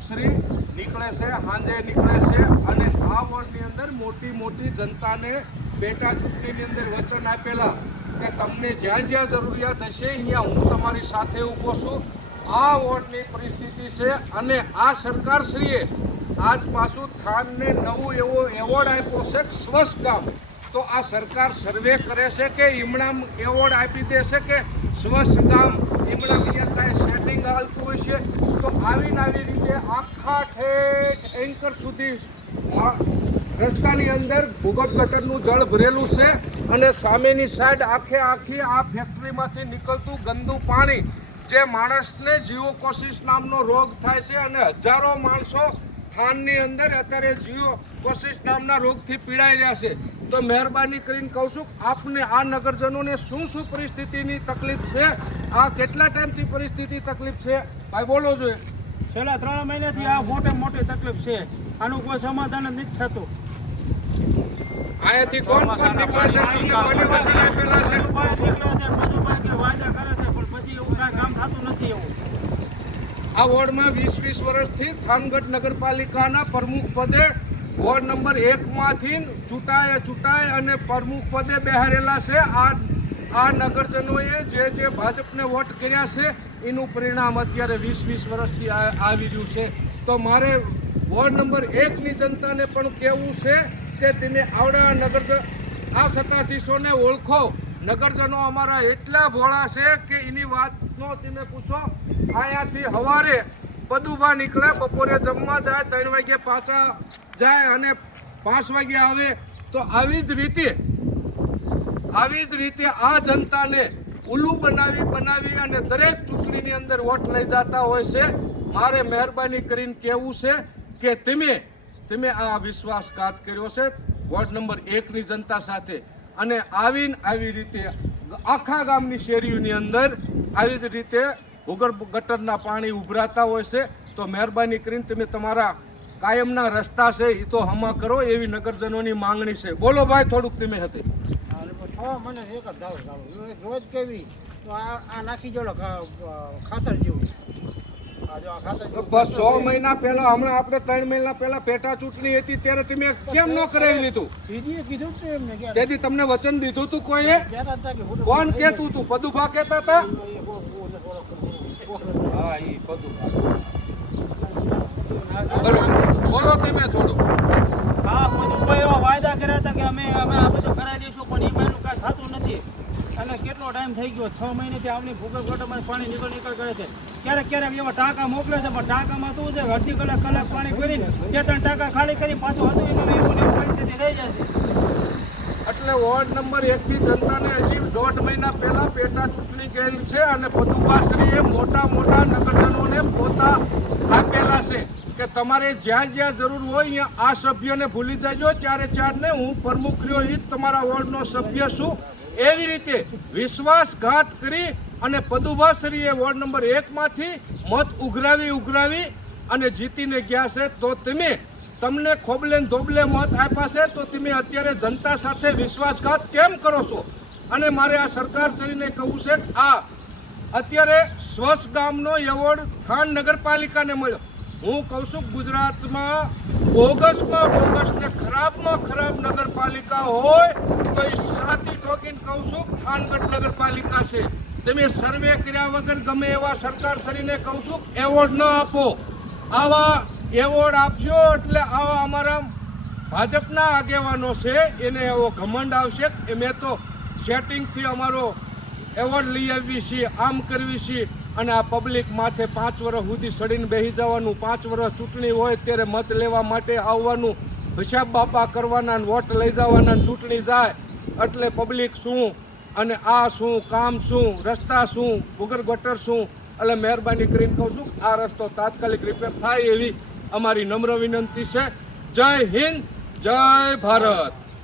પ્રમુખશ્રી નીકળે છે, સાંજે નીકળે છે અને આ વોર્ડની અંદર મોટી મોટી જનતાને પેટા ચૂંટણીની અંદર વચન આપેલા કે તમને જ્યાં જ્યાં જરૂરિયાત હશે અહીંયા હું તમારી સાથે ઊભો છું. આ વોર્ડની પરિસ્થિતિ છે અને આ સરકારશ્રીએ આજ પાછું થાનને નવું એવો એવોર્ડ આપ્યો છે સ્વચ્છ ગામ. તો આ સરકાર સર્વે કરે છે કે ઈમણામ એવોર્ડ આપી દેશે કે સ્વચ્છ ગામ ઈમણામ અહીંયા કાંઈ સેટિંગ હાલતું હોય છે. તો આવી રીતે આખા ઠેઠ એન્કર સુધી રસ્તાની અંદર ભૂગર્ભ ગટરનું જળ ભરેલું છે અને સામેની સાઈડ આખી આ ફેક્ટરીમાંથી નીકળતું ગંદુ પાણી જે માણસને જીઓકોસિસ નામનો રોગ થાય છે અને હજારો માણસો થાનની અંદર અત્યારે જીઓકોસિસ નામના રોગથી પીડાઈ રહ્યા છે. તો મહેરબાની કરીને કહું છું આપને આ નગરજનોને શું પરિસ્થિતિની તકલીફ છે, આ કેટલા ટાઈમથી પરિસ્થિતિ તકલીફ છે ભાઈ બોલો જોઈએ. છેલ્લા 3 મહિનાથી આ મોટી તકલીફ છે. આનું કોઈ સમાધાન જ નથી થતું. અહીંયાથી કોણ નીકળે છે, તમને કોની વચન આપેલા છે? બધું કે વાયદા કરે છે પણ પછી એવું કાંઈ કામ થતું નથી. એવું આ વોર્ડમાં 20 વર્ષથી થાનગઢ નગરપાલિકાના પ્રમુખ પદે વોર્ડ નંબર 1 માંથી ચૂંટાય અને પ્રમુખ પદે બેહારેલા છે. આ નગરજનોએ જે ભાજપને વોટ કર્યા છે એનું પરિણામ અત્યારે 20 વર્ષથી આવી રહ્યું છે. તો મારે વોર્ડ નંબર 1ની જનતાને પણ કહેવું છે કે તેને આવડા આ સત્તાધીશોને ઓળખો. નગરજનો અમારા એટલા ભોળા છે કે એની વાતનો તમે પૂછો. અહીંયાથી સવારે પદુભા નીકળે, બપોરે જમવા જાય, 3 વાગે પાછા જાય અને 5 વાગે આવે. તો આવી જ રીતે આ જનતાને ઉલ્લુ બનાવી અને દરેક ચૂંટણીની અંદર વોટ લઈ જતા હોય છે. મારે મહેરબાની કરીને કહેવું છે કે તમે આ વિશ્વાસઘાત કર્યો છે વોર્ડ નંબર 1ની જનતા સાથે અને આવી રીતે આખા ગામની શેરીઓની અંદર આવી જ રીતે ભૂગર્ભ ગટરના પાણી ઉભરાતા હોય છે. તો મહેરબાની કરીને તમે તમારા કાયમના રસ્તા છે એ તો હમા કરો એવી નગરજનોની માંગણી છે. બોલો ભાઈ થોડુંક તમે હતી. મને એક જ દાવો રોજ કેવી તો આ નાખી જો ખાતર જેવું. બસ 6 મહિના પહેલા હમણાં આપણે 3 મહિના પહેલા પેટા ચૂંટણી હતી ત્યારે તમે કેમ ન કરાવી લીધું? કીધું તેથી તમને વચન દીધું હતું કોઈએ? કોણ કહેતું હતું? પદુભા કહેતા હતા? હા ઈ પદુભા. બોલો તમે થોડું. હા પદુભાઈ એવા વાયદા કર્યા હતા કે અમે આ બધું કરાવી દઈશું પણ એમાંનું કાંઈ થતું નથી. અને કેટલો ટાઈમ થઈ ગયો 6 મહિનાથી આવની ભૂગર્ભ ગટરમાં પાણી નીકળ કરે છે. ક્યારેક એવા ટાંકા મોકલે છે પણ ટાંકામાં શું છે અડધી કલાક પાણી કરીને 2-3 ટાંકા ખાલી કરી પાછું હતું એમાં પરિસ્થિતિ થઈ જાય છે. એટલે વોર્ડ નંબર 1ની જનતાને હજી 1.5 મહિના પહેલા પેટા ચૂંટણી ગયેલી છે અને પદુભાશ્રીએ મોટા નગરજનોને પોતા આપેલા છે કે તમારે જ્યાં જરૂર હોય અહીંયા આ સભ્યને ભૂલી જાજો. 4 ને હું પ્રમુખ રહ્યો એ જ તમારા વોર્ડનો સભ્ય છું. એવી રીતે વિશ્વાસઘાત કરી અને પદુભાશ્રીએ વોર્ડ નંબર 1માંથી મત ઉઘરાવી અને જીતીને ગયા છે. તો તમને ખોબલે ધોબલે મત આપ્યા છે તો તમે અત્યારે જનતા સાથે વિશ્વાસઘાત કેમ કરો છો? અને મારે આ સરકારશ્રીને કહું છે કે આ અત્યારે સ્વચ્છ ગામનો એવોર્ડ થાન નગરપાલિકાને મળ્યો. હું કહું છું ગુજરાતમાં બોગસ ને ખરાબમાં ખરાબ નગરપાલિકા હોય તો એ સાથી ઠોકીને કહું છું થાનગઢ નગરપાલિકા છે. તમે સર્વે કર્યા વગર ગમે એવા સરકારશ્રીને કહું છું એવોર્ડ ન આપો. આવા એવોર્ડ આપજો એટલે આવા અમારા ભાજપના આગેવાનો છે એને એવો ઘમંડ આવશે કે મેં તો સેટિંગથી અમારો એવોર્ડ લઈ આવી છીએ, આમ કરવી છીએ. અને આ પબ્લિક માથે 5 વર્ષ સુધી સડીને બેસી જવાનું, 5 વર્ષ ચૂંટણી હોય ત્યારે મત લેવા માટે આવવાનું, હિસાબ બાપા કરવાના, વોટ લઈ જવાના, ચૂંટણી જાય એટલે પબ્લિક શું અને આ શું, કામ શું, રસ્તા શું, ભૂગર્ભ ગટર શું. એટલે મહેરબાની કરીને કહું છું આ રસ્તો તાત્કાલિક રિપેર થાય એવી અમારી નમ્ર વિનંતી છે. જય હિન્દ, જય ભારત.